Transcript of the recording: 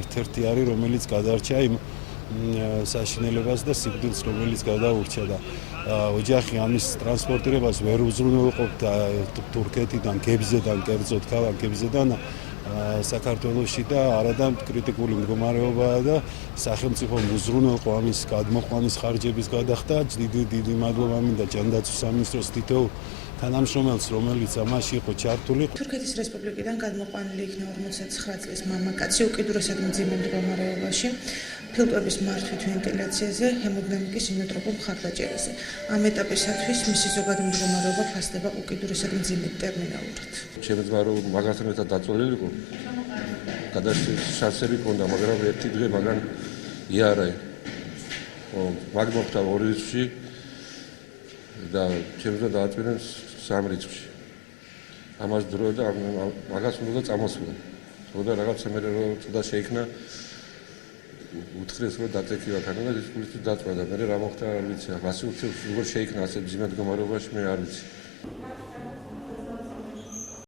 ერთ-ერთი არის, რომელიც გადარჩა იმ საშინელებას და სიკვდილს, რომელიც გადაურჩა და ოჯახი ამის ტრანსპორტირებას ვერ უზრუნველყოფდა თურქეთიდან, გებზედან, კერძოდ ქალაქ გებზედან საქართველოში და არადა კრიტიკული მდგომარეობაა და სახელმწიფომ უზრუნველყო ამის გადმოყვანის ხარჯების გადახდა. დიდი მადლობა მინდა ჯანდაცვის სამინისტროს თითოეულ თანამშრომელს, რომელიც ამაში იყო ჩართული. თურქეთის რესპუბლიკიდან გადმოყვანილი იქნა 59 წლის მამაკაცი უკიდურესად მძიმე მდგომარეობაში, ფილტვების მართვით ვენტილაციაზე, ჰემოდინამიკის იმედროპულ მხარდაჭერაზე. ამ ეტაპისათვის მისი ზოგადი მდგომარეობა ფასდება უკიდურესად მძიმედ ტერმინალურად. ჩემი ძმა რომ მაგასთან ერთად დაწოლილი იყო, გადასცემის შანსები ჰქონდა, მაგრამ ერთი დღე მაგან იარა. მაგ მოხდა 2 რიცხვში და ჩემს ძმა დააწვირენ 3 რიცხვში. ამას დრო და მაგას უნდა წამოსვლა. თორე რაღაცა მე რომ ცოტა შეიქნა უთხრეს რომ დაწექივა ქანა და ის პულისით დაწვა და მე რა მოხდა არ ვიცი. ასე უცებ როგორ შეიქნა ასე მძიმე მდგომარეობაში მე არ ვიცი.